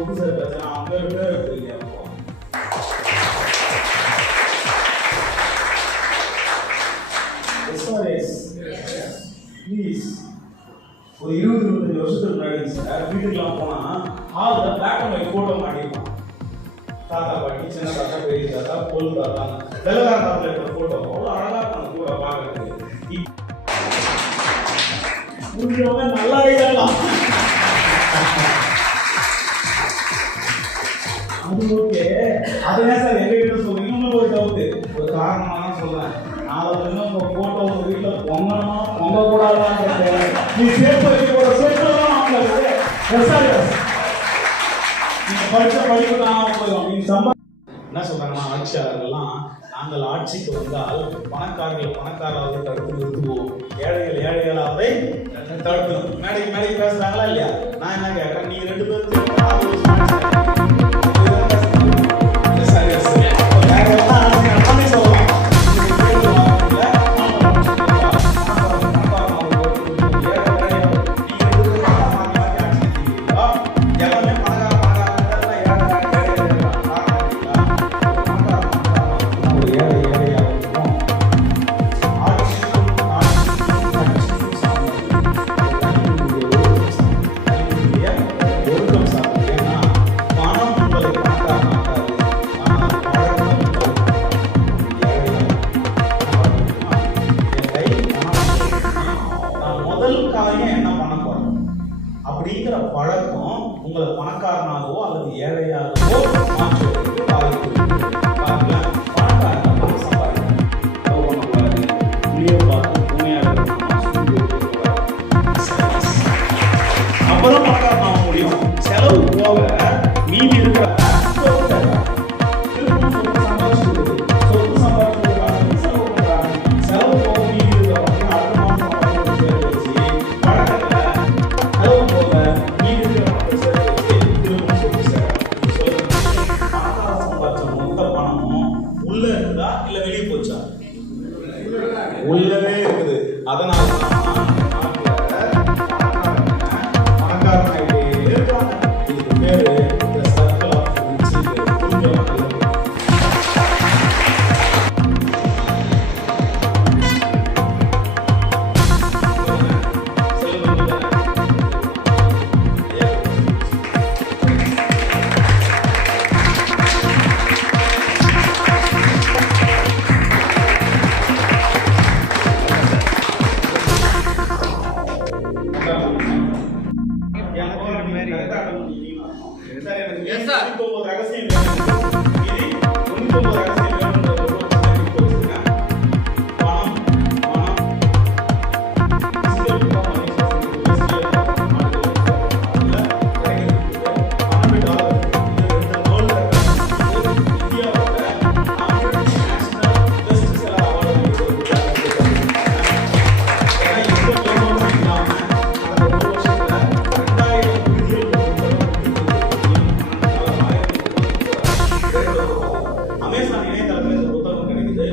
சொத்து சேர்த்து அவங்க பேர் இல்லையா? ப்ளீஸ் ஒரு 20-25 வருஷத்துக்கு முன்னாடி சார் வீட்டுக்கெல்லாம் போனால் ஹாலில் பிளாக் அண்ட் ஒயிட் ஃபோட்டோ மாட்டிருப்பான். தாத்தா பாட்டி, சின்ன தாத்தா, பெரிய தாத்தா, பொல் தாத்தா, வெள்ளக்கார தாத்தா இருக்கிற ஃபோட்டோ அவ்வளோ அழகாக இருக்கும் கூட பார்க்கறதுக்கு. முடிஞ்சவங்க நல்லா இருக்கலாம். அது ஓகே. அதுதான் சார் எங்ககிட்ட சொல்றீங்க. உங்களுக்கு ஒரு டவுட்டு, ஒரு காரணமாக தான் சொல்றேன். நாளை வந்து உங்க போட்டோ உங்க வீட்டில் பொங்கணுமா பொங்க கூடாதான்றது நீ சேர்த்து வைக்க சேர்த்துலாம் நீங்க படிச்ச படிப்பு தான் போயிடும். நீங்க என்ன சொல்றாங்கன்னா, ஆட்சியாளர்கள்லாம் நாங்கள் ஆட்சிக்கு வந்தால் பணக்காரர்களை தடுத்து நிறுத்துவோம், ஏழைகளாவதை தடுக்கணும். மேடைக்கு பேசுறாங்களா இல்லையா? நான் என்ன கேட்கறேன், நீங்க 2 பேரும் அப்படிங்கிற பழக்கம் உங்களை பணக்காரனாகவோ அல்லது ஏழையாகவோ மாற்றுவதற்கு வாய்ப்பு இருக்கு. பணக்காரங்க பணம் சம்பாதிக்கிறாங்க, பார்த்து பூமையாக அப்பதான் பணக்காரனாக முடியும். செலவு போக மீதி இருக்கிற உள்ளவே இருக்குது. அதனால இதுக்கு பேரு சர்க்கிள் ஆஃப் அமேசான் இணையதளத்தில் இந்த புத்தகம் கிடைக்குது.